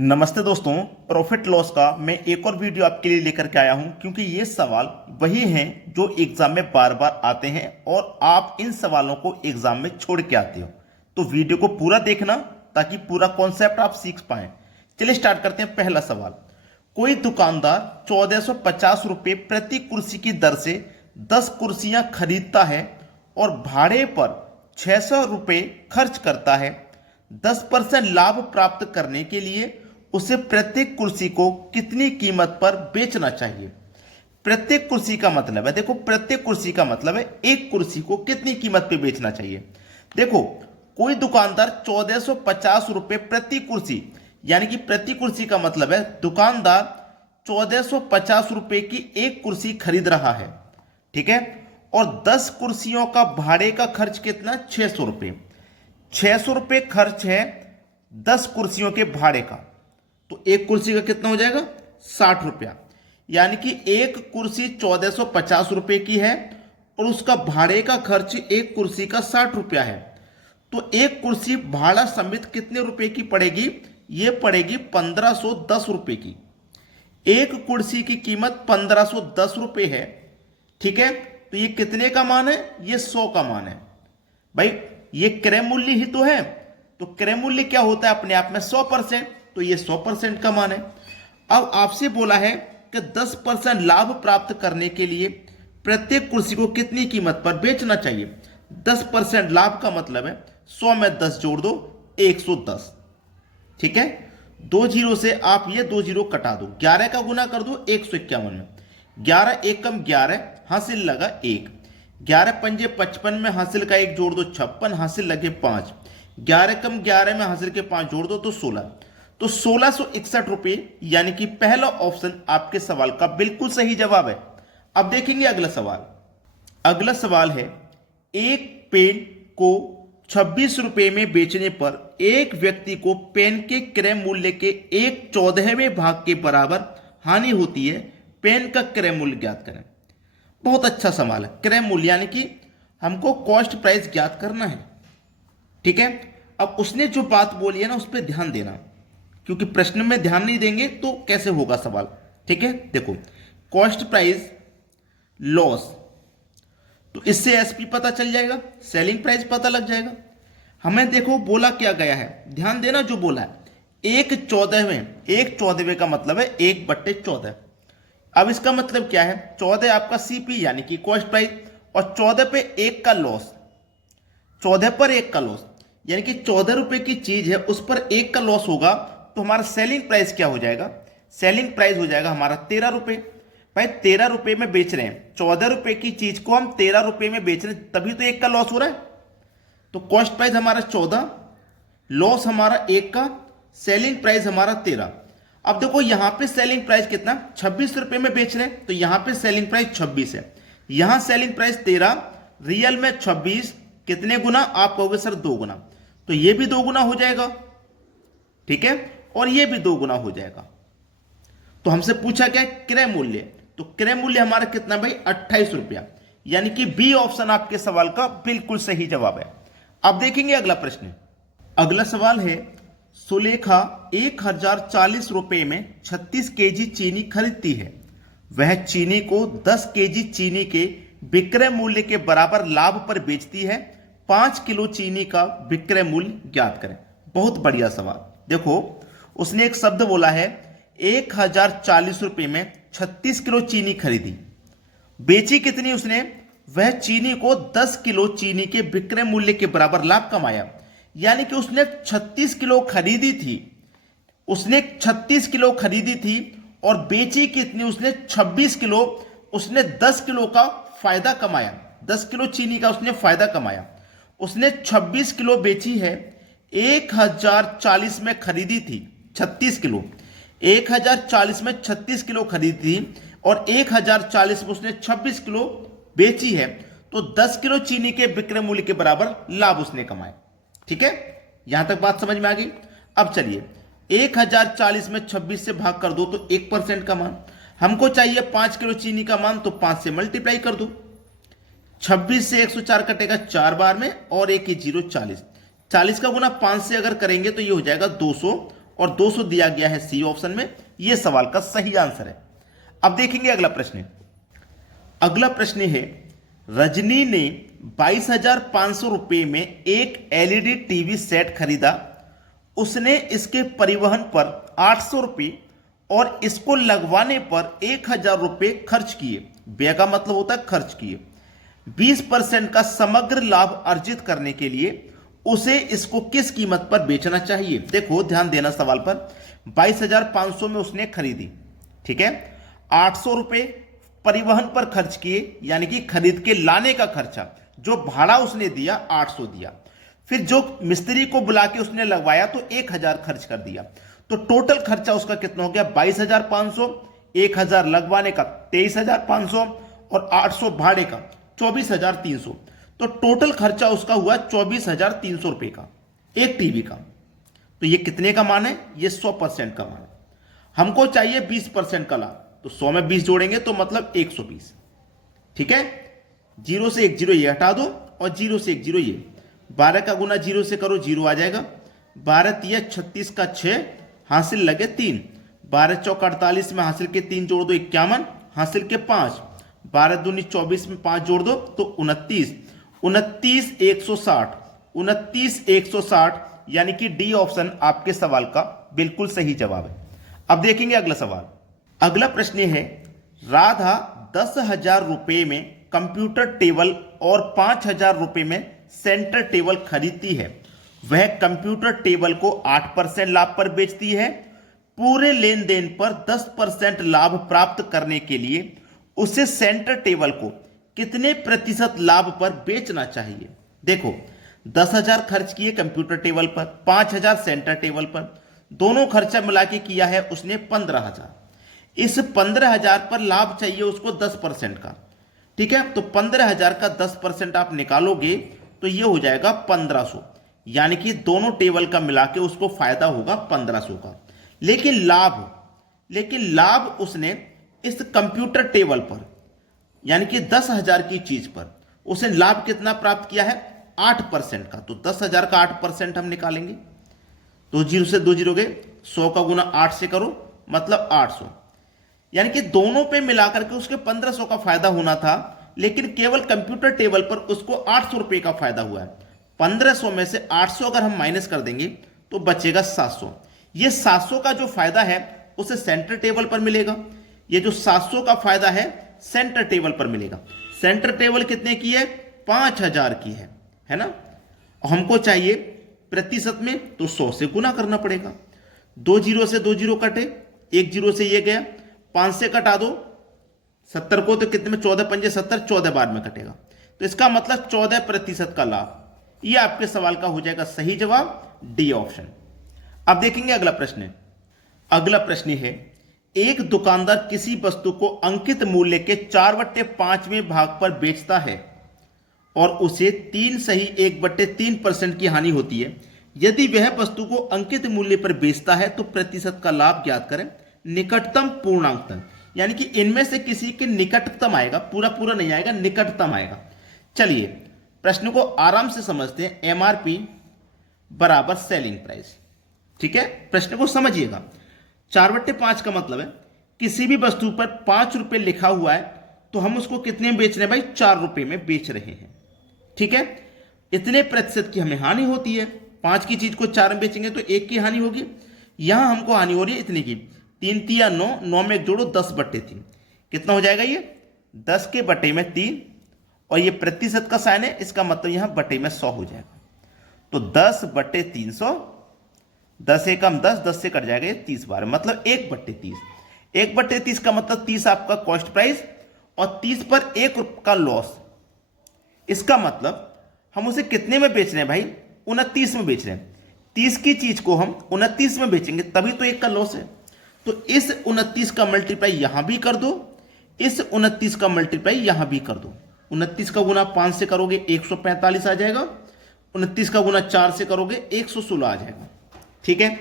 नमस्ते दोस्तों। Profit loss का मैं एक और वीडियो आपके लिए लेकर के आया हूं, क्योंकि ये सवाल वही हैं जो एग्जाम में बार बार आते हैं और आप इन सवालों को एग्जाम में छोड़ के आते हो। तो वीडियो को पूरा देखना ताकि पूरा कॉन्सेप्ट आप सीख पाएं। चलिए स्टार्ट करते हैं। पहला सवाल, कोई दुकानदार 1450 रुपये प्रति कुर्सी की दर से 10 कुर्सियां खरीदता है और भाड़े पर 600 रुपये खर्च करता है। 10% लाभ प्राप्त करने के लिए उसे प्रत्येक कुर्सी को कितनी कीमत पर बेचना चाहिए। प्रत्येक कुर्सी का मतलब है, देखो प्रत्येक कुर्सी का मतलब है एक कुर्सी को कितनी कीमत पे बेचना चाहिए। देखो, कोई दुकानदार 1450 रुपये प्रति कुर्सी, यानी कि प्रति कुर्सी का मतलब है दुकानदार 1450 रुपये की एक कुर्सी खरीद रहा है, ठीक है। और 10 कुर्सियों का भाड़े का खर्च कितना, 600 रुपये। 600 रुपये खर्च है 10 कुर्सियों के भाड़े का, तो एक कुर्सी का कितना हो जाएगा, 60 रुपया। यानी कि एक कुर्सी 1450 रुपये की है और उसका भाड़े का खर्च एक कुर्सी का 60 रुपया है। तो एक कुर्सी भाड़ा समेत कितने रुपए की पड़ेगी, ये पड़ेगी 1510 रुपये की। एक कुर्सी की कीमत 1510 रुपये है, ठीक है। तो ये कितने का मान है, ये 100 का मान है। भाई ये क्रय मूल्य ही तो है, तो क्रय मूल्य क्या होता है अपने आप में 100%, तो ये 100% का मान है। अब आपसे बोला है कि 10% लाभ प्राप्त करने के लिए प्रत्येक कुर्सी को कितनी कीमत पर बेचना चाहिए। 10% लाभ का मतलब है 100 में 10 जोड़ दो, 110, ठीक है। 2 जीरो से आप ये 2 जीरो कटा दो, 11 का गुना कर दो 151 में, 11 एक कम 11, हासिल लगा 1, 11 पंजे 55 में हासिल का 1 जोड़ दो 56, हासिल लगे 5, 11 कम 11 में हासिल के 5 जोड़ दो तो 16, तो 1661 रुपये, यानी कि पहला ऑप्शन आपके सवाल का बिल्कुल सही जवाब है। अब देखेंगे अगला सवाल। अगला सवाल है, एक पेन को 26 रुपये में बेचने पर एक व्यक्ति को पेन के क्रय मूल्य के 1/14वें भाग के बराबर हानि होती है। पेन का क्रय मूल्य ज्ञात करें। बहुत अच्छा सवाल है। क्रय मूल्य यानी कि हमको कॉस्ट प्राइस ज्ञात करना है, ठीक है। अब उसने जो बात बोली है ना, उस पर ध्यान देना, क्योंकि प्रश्न में ध्यान नहीं देंगे तो कैसे होगा सवाल, ठीक है। देखो, कॉस्ट प्राइस लॉस, तो इससे एसपी पता चल जाएगा, सेलिंग प्राइस पता लग जाएगा। हमें देखो बोला क्या गया है, ध्यान देना जो बोला है, 1/14वें, 1/14वें का मतलब है 1/14। अब इसका मतलब क्या है, 14 आपका सीपी यानी कि कॉस्ट प्राइस, और 14 पे 1 का लॉस, 14 पर 1 का लॉस, यानी कि 14 रुपए की चीज है उस पर 1 का लॉस होगा, तो हमारा सेलिंग प्राइस क्या हो जाएगा, सेलिंग प्राइस हो जाएगा हमारा 13 रुपये। भाई 13 रुपये में बेच रहे हैं, 14 रुपये की चीज को हम 13 रुपये में बेच रहे हैं, तभी तो 1 का लॉस हो रहा है। तो कॉस्ट प्राइस हमारा 14, लॉस हमारा 1 का, सेलिंग प्राइस हमारा 13। अब देखो यहां पे सेलिंग प्राइस कितना, 26 रुपये में बेच रहे हैं, तो यहां पे सेलिंग प्राइस 26 है, यहां सेलिंग प्राइस 13, रियल में 26, कितने गुना, आप कहोगे सर 2 गुना, तो ये भी 2 गुना हो जाएगा, ठीक है, और ये भी 2 गुना हो जाएगा। तो हमसे पूछा क्या, क्रय मूल्य, तो क्रय मूल्य हमारा कितना भाई, 28 रुपया, यानी कि बी ऑप्शन आपके सवाल का बिल्कुल सही जवाब है। अब देखेंगे अगला प्रश्न। अगला सवाल है, सुलेखा 1040 रुपये में 36 केजी चीनी खरीदती है। वह चीनी को 10 केजी चीनी के विक्रय मूल्य के बराबर लाभ पर बेचती है। 5 किलो चीनी का विक्रय मूल्य ज्ञात करें। बहुत बढ़िया सवाल। देखो उसने एक शब्द बोला है, 1040 रुपये में 36 किलो चीनी खरीदी, बेची कितनी उसने, वह चीनी को 10 किलो चीनी के विक्रय मूल्य के बराबर लाभ कमाया। यानी कि उसने 36 किलो खरीदी थी, उसने 36 किलो खरीदी थी और बेची कितनी उसने, 26 किलो, उसने 10 किलो का फायदा कमाया, 10 किलो चीनी का उसने फायदा कमाया। उसने 26 किलो बेची है, 1040 में खरीदी थी 36 किलो, 1040 में 36 किलो खरीदी थी और 1040 में उसने 26 किलो बेची है, तो 10 किलो चीनी के विक्रय मूल्य के बराबर लाभ उसने कमाया, ठीक है। यहां तक बात समझ में आ गई। अब चलिए 1040 में 26 से भाग कर दो तो 1% का मान, हमको चाहिए 5 किलो चीनी का मान, तो 5 से मल्टीप्लाई कर दो, 26 से 104 कटेगा 4 बार में और 1 की 0, 40, 40 का गुना 5 से अगर करेंगे तो ये हो जाएगा 200 और 200 दिया गया है सी ऑप्शन में। यह सवाल का सही आंसर है। अब देखेंगे अगला प्रश्न। अगला प्रश्न है, रजनी ने 22,500 रुपये में एक एलईडी टीवी सेट खरीदा। उसने इसके परिवहन पर 800 रुपये और इसको लगवाने पर 1,000 रुपये खर्च किए। व्यय का मतलब होता है खर्च किए। 20% का समग्र लाभ अर्जित करने के लिए उसे इसको किस कीमत पर बेचना चाहिए? देखो ध्यान देना सवाल पर। 22,500 में उसने खरीदी, ठीक है। 800 रुपये परिवहन पर खर्च किए, यानी कि खरीद के लाने का खर्चा, जो भाड़ा उसने दिया 800 दिया। फिर जो मिस्त्री को बुला के उसने लगवाया तो 1,000 खर्च कर दिया। तो टोटल खर्चा उसका कितना हो गया? 22,500, 1,000 लगवाने का 23,500 और 800 भाड़े का 24,300। तो टोटल खर्चा उसका हुआ 24,300 रुपये का एक टीवी का। तो ये कितने का मान है? ये 100% का मान है। हमको चाहिए 20% का लाभ, तो 100 में 20 जोड़ेंगे तो मतलब 120, ठीक है। 0 से 1 0 ये हटा दो और 0 से 1 0 ये। 12 का गुना 0 से करो, 0 आ जाएगा। 12 तिया 36 का 6, हासिल लगे 3। 12 चौक 48 में हासिल के 3 जोड़ दो 51, हासिल के 5। 12 दूनी 24 में 5 जोड़ दो तो 29। 29 160, 29 160, यानी कि डी ऑप्शन आपके सवाल का बिल्कुल सही जवाब है। अब देखेंगे अगला सवाल। अगला प्रश्न है, राधा 10,000 रुपये में कंप्यूटर टेबल और 5,000 रुपये में सेंटर टेबल खरीदती है। वह कंप्यूटर टेबल को 8% लाभ पर बेचती है। पूरे लेन देन पर 10% लाभ प्राप्त करने के लिए उसे सेंटर टेबल को कितने प्रतिशत लाभ पर बेचना चाहिए? देखो 10,000 खर्च किए कंप्यूटर टेबल पर, 5,000 सेंटर टेबल पर, दोनों खर्चा मिला के किया है उसने 15,000। इस 15,000 पर लाभ चाहिए उसको 10% का, ठीक है। तो 15,000 का 10% आप निकालोगे तो ये हो जाएगा 1,500, यानी कि दोनों टेबल का मिला के उसको फायदा होगा 1,500 का। लेकिन लाभ उसने इस कंप्यूटर टेबल पर, यानी कि 10,000 की चीज पर उसने लाभ कितना प्राप्त किया है? 8% का। तो 10,000 का 8% हम निकालेंगे तो 0 से 2 0 गए, 100 का गुना 8 से करो मतलब 800, यानी कि दोनों पे मिलाकर के उसके 1,500 का फायदा होना था, लेकिन केवल कंप्यूटर टेबल पर उसको 800 रुपये का फायदा हुआ है। 1,500 में से 800 अगर हम माइनस कर देंगे तो बचेगा 700। ये 700 का जो फायदा है उसे सेंटर टेबल पर मिलेगा। ये जो 700 का फायदा है सेंटर टेबल पर मिलेगा। सेंटर टेबल कितने की है? 5,000 की है ना। हमको चाहिए प्रतिशत में, तो 100 से गुना करना पड़ेगा। 2 0 से 2 0 कटे, 1 0 से ये गया, 5 से कटा दो 70 को, तो कितने में 14 पंजे 70, 14 बार में कटेगा। तो इसका मतलब 14% का लाभ। ये आपके सवाल का हो जाएगा सही जवाब, डी ऑप्शन। अब देखेंगे अगला प्रश्न। अगला प्रश्न है, एक दुकानदार किसी वस्तु को अंकित मूल्य के 4/5वें भाग पर बेचता है और उसे 3 सही 1/3% की हानि होती है। यदि वह वस्तु को अंकित मूल्य पर बेचता है तो प्रतिशत का लाभ ज्ञात करें। निकटतम पूर्णांकतम, यानी कि इनमें से किसी के निकटतम आएगा, पूरा पूरा नहीं आएगा, निकटतम आएगा। चलिए प्रश्न को आराम से समझते हैं। एमआरपी बराबर सेलिंग प्राइस, ठीक है। प्रश्न को समझिएगा। 4/5 का मतलब है किसी भी वस्तु पर 5 रुपए लिखा हुआ है तो हम उसको कितने में बेच रहे हैं भाई? 4 रुपए में बेच रहे हैं, ठीक है। इतने प्रतिशत की हमें हानि होती है। 5 की चीज को 4 में बेचेंगे तो 1 की हानि होगी। यहां हमको हानि हो रही है इतने की, 3 तिया 9, 9 में जोड़ो 10/3, कितना हो जाएगा ये? 10 के बटे में 3, और ये प्रतिशत का साइन है, इसका मतलब यहां बटे में 100 हो जाएगा। तो 10/300, 10 एकम 10, 10 से कट जाएगा ये 30 बार, मतलब 1/30। 1/30 का मतलब 30 आपका कॉस्ट प्राइस और 30 पर 1 का लॉस। इसका मतलब हम उसे कितने में बेच रहे हैं भाई? 29 में बेच रहे हैं। 30 की चीज को हम 29 में बेचेंगे तभी तो 1 का लॉस है। तो इस 29 का मल्टीप्लाई यहां भी कर दो, इस 29 का मल्टीप्लाई यहां भी कर दो। 29 का गुना 5 से करोगे 145 आ जाएगा, 29 का गुना 4 से करोगे 116 आ जाएगा, ठीक है।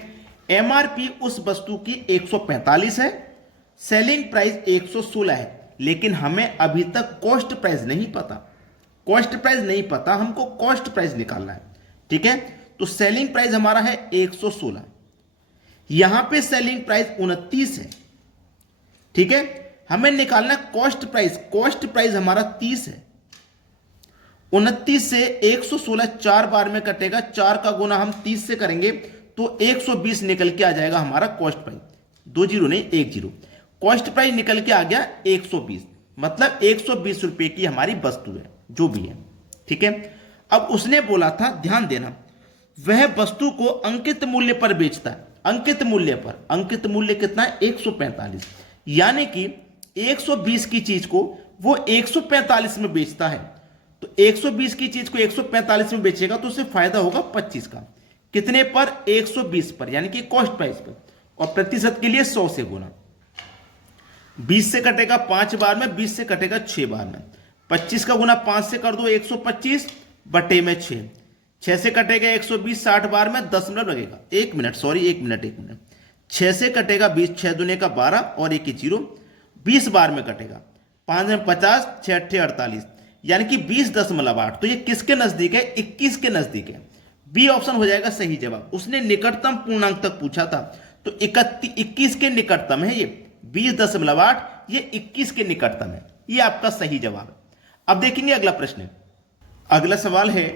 एमआरपी उस वस्तु की 145 है, सेलिंग प्राइस 116 है, लेकिन हमें अभी तक कॉस्ट प्राइस नहीं पता। कॉस्ट प्राइस नहीं पता, हमको कॉस्ट प्राइस निकालना है, ठीक है। तो सेलिंग प्राइस हमारा है 116। यहां पे सेलिंग प्राइस 29 है, ठीक है। हमें निकालना कॉस्ट प्राइस, कॉस्ट प्राइस हमारा 30 है। 29 से 116 4 बार में कटेगा, 4 का गुना हम 30 से करेंगे तो 120 निकल के आ जाएगा हमारा कॉस्ट प्राइस। 2 जीरो नहीं, 1 जीरो। कॉस्ट प्राइस निकल के आ गया 120, मतलब 120 रुपए की हमारी वस्तु है, जो भी है, ठीक है। अब उसने बोला था, ध्यान देना, वह वस्तु को अंकित मूल्य पर बेचता है। अंकित मूल्य पर, अंकित मूल्य कितना है? 145, यानी कि 120 की चीज को वो 145 में बेचता है। तो 120 की चीज को 145 में बेचेगा तो उसे फायदा होगा 25 का। कितने पर? 120 पर, यानी कि कॉस्ट प्राइस पर। और प्रतिशत के लिए 100 से गुना। 20 से कटेगा 5 बार में, 20 से कटेगा 6 बार में। 25 का गुना 5 से कर दो, 125 बटे में 6। 6 से कटेगा 120, 60 बार में 10 मिनट लगेगा। 1 मिनट, सॉरी 1 मिनट, 1 मिनट। 6 से कटेगा 20, 6 दूने का 12 और 1 जीरो, 20 बार में कटेगा। 5 में 50, 6 अट्ठे 48, यानी कि 20.8। तो ये किसके नजदीक है? 21 के नजदीक है। बी ऑप्शन हो जाएगा सही जवाब। उसने निकटतम पूर्णांक तक पूछा था, तो 21 के निकटतम है ये। 20.8 ये 21 के निकटतम है। ये आपका सही जवाब है। अब देखेंगे अगला प्रश्न। अगला सवाल है,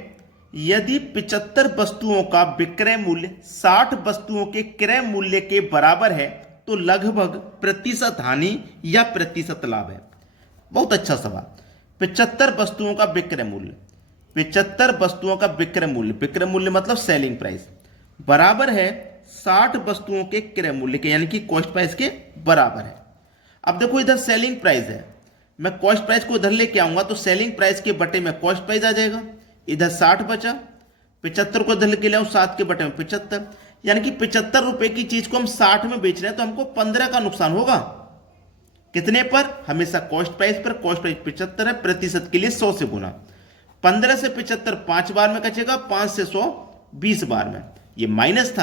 यदि 75 वस्तुओं का विक्रय मूल्य 60 वस्तुओं के क्रय मूल्य के बराबर है तो लगभग प्रतिशत हानि या प्रतिशत लाभ है। बहुत अच्छा सवाल। 75 वस्तुओं का विक्रय मूल्य, 75 वस्तुओं का विक्रय मूल्य, विक्रय मूल्य मतलब सेलिंग प्राइस, बराबर है 60 वस्तुओं के क्रय मूल्य के, यानी कि कॉस्ट प्राइस के बराबर है। अब देखो इधर सेलिंग प्राइस है, मैं कॉस्ट प्राइस को इधर लेके आऊंगा तो सेलिंग प्राइस के बटे में कॉस्ट प्राइस आ जाएगा। इधर 60 बचा, 75 को इधर लेके ले आऊं, 7 के बटे में 75, यानी कि 75 रुपए की चीज को हम 60 में बेच रहे हैं तो हमको 15 का नुकसान होगा। कितने पर? हमेशा कॉस्ट प्राइस पर। कॉस्ट प्राइस 75 है, प्रतिशत के लिए 100 से गुना। 15 से 75 5 बार में कचेगा, 5 से 100 20 बार में। ये माइनस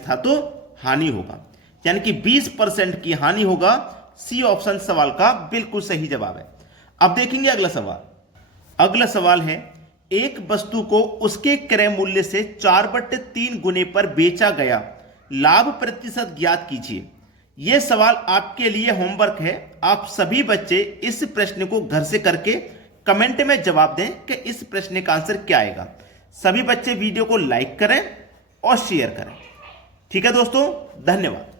था तो हानि होगा, यानी कि 20% की हानि होगा। सी ऑप्शन सवाल का बिल्कुल सही जवाब है। अब देखेंगे अगला सवाल। अगला सवाल है, एक वस्तु को उसके क्रय मूल्य से 4/3 गुने पर बेचा गया, लाभ प्रतिशत ज्ञात कीजिए। यह सवाल आपके लिए होमवर्क है। आप सभी बच्चे इस प्रश्न को घर से करके कमेंट में जवाब दें कि इस प्रश्न का आंसर क्या आएगा। सभी बच्चे वीडियो को लाइक करें और शेयर करें। ठीक है दोस्तों, धन्यवाद।